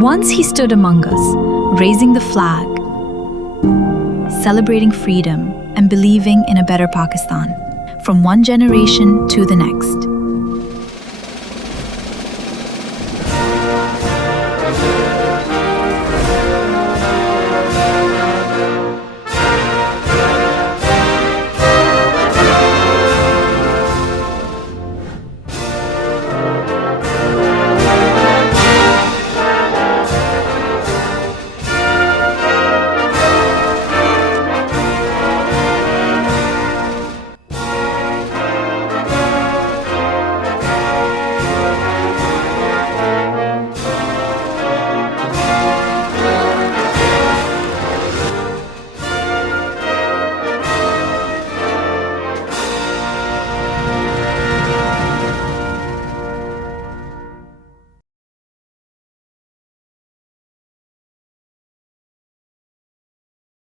Once he stood among us, raising the flag, celebrating freedom and believing in a better Pakistan, from one generation to the next.